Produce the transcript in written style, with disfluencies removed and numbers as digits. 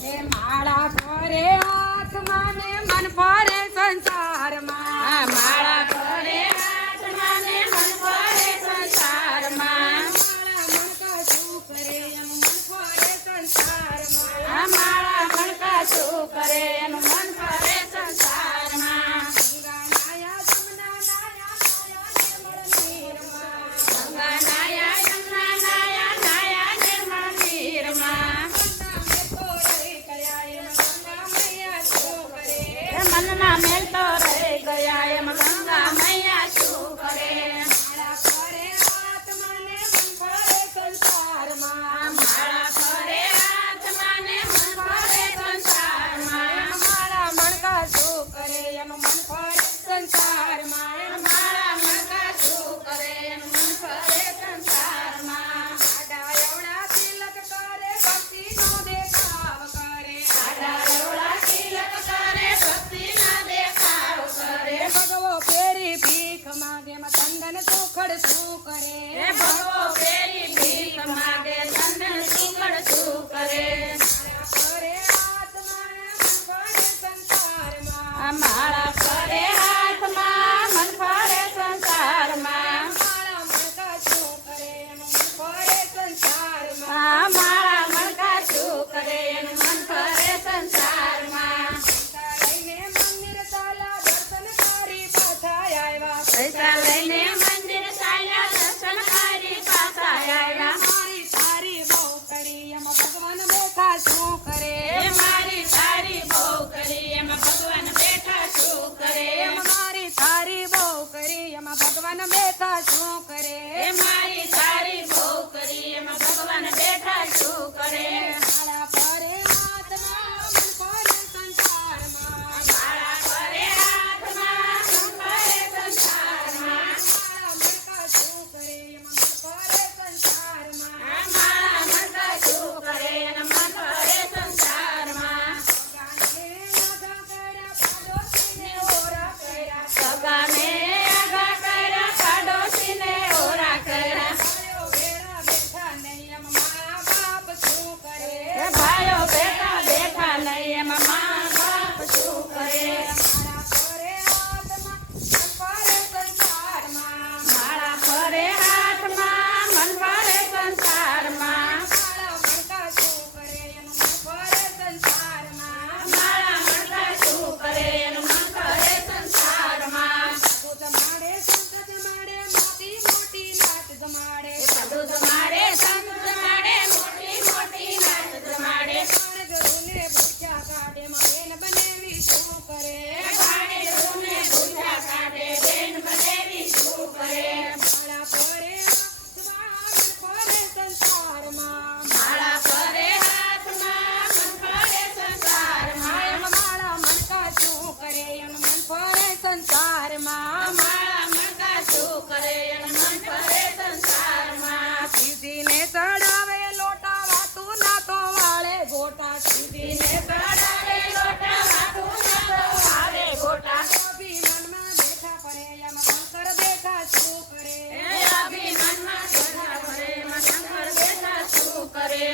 એ માળા ફરે હાથમાં ને મન ફરે સંસારમાં. માળા ફરે હાથમાં ને મન ફરે સંસારમાં. માળા મણકા શું કરે એમ મન ફરે સંસારમાં. માળા મણકા શું કરે એનું મન ફરે સંસારમાં. ગંગા નાયા જમના નાયા નાયા નિર્મળ નીરમાં. ગંગા નાયા યમુના નાયા નાયા નિર્મળ નીરમાં. મનના મેલ તો રહી ગયા એમ મનના મેલ તો રહી ગયા એમ ગંગા મૈયા શું કરે. માળા ફરે હાથમાં ને મન ફરે સંસારમાં. માળા મણકા શું કરે એનું મન ફરે સંસારમાં. માળા મણકા શું કરે એનું મન ફરે સંસારમાં. આડા એવડા તિલક કરે ભક્તિનો દેખાવ કરે. આડા એવડા તિલક કરે ભક્તિના દેખાવ કરે. ભગવો ફેરી ભીખ માંગે એમાં ચંદન સુખડ શું કરે. હે ભગવો ફેરી ભીખ માગે ચંદન સુગડ શું કરે. માળા ફરે હાથમાં મન ફરે સંસારમાં. માળા મણકા શું કરે એનું મન ફરે સંસારમાં. આ માળા મણકા શું કરે એનું મન ફરે સંસારમાં. પૈસા લઈને મંદિર ચાલ્યા દર્શન કરી પાછા આવ્યા. પૈસા લઈને મંદિર ચાલ્યા દર્શન કરી પાછા આવ્યા. મારી તારી બહુ કરી એમાં ભગવાન બેઠા શું કરે. એ મારી તારી બહુ કરી એમાં ભગવાન બેઠા શું કરે. મારી તારી બહુ કરી એમાં ભગવાન બેઠા શું કરે. એ મારી તારી બહુ કરી એમાં ભગવાન બેઠા શું કરે. માળા ફરે હાથમાં મન ફરે સંસારમાં. માળા ફરે હાથમાં મન ફરે સંસારમાં. માળા મણકા શું કરે એમાં મન ફરે સંસારમાં. માળા મણકા શું કરે એનું મન ફરે સંસારમાં. સગાને આગા કર્યા, પાડોશીને ઓરા કર્યા. એ ભાઈઓ બેઠા બેઠા નહીં એમાં મા બાપ શું કરે. માળા ફરે હાથમાં મન ફરે સંસારમાં. માળા મણકા શું કરે એનું મન ફરે સંસારમાં. એ બધું જમાડે સંત જમાડે મોટી મોટી નાચ જમાડે. ભાણેજને ભૂખ્યા કાઢે બેન બનેવી શું કરે. ભાણે રૂને ભૂજા કાઢે બેન બનેવી શું કરે. માળા ફરે સંસારમાં. માળા ફરે હાથમાં મન ફરે સંસારમાં. માળા મણકા શું કરે એનું મન ફરે સંસારમાં. માળા મણકા શું કરે એનું મન ફરે સંસારમાં. શિવજીને ચડાવે લોટા વાતું ના તો વાળે ગોટા. દીને ચડાવે લોટા વાતું ના તો આવે ગોટા. અભિમાનમાં બેઠા પડે એમાં શંકર બેઠા શું કરે. એ અભિમાનમાં બેઠા ફરે એમાં શંકર બેઠા શું કરે.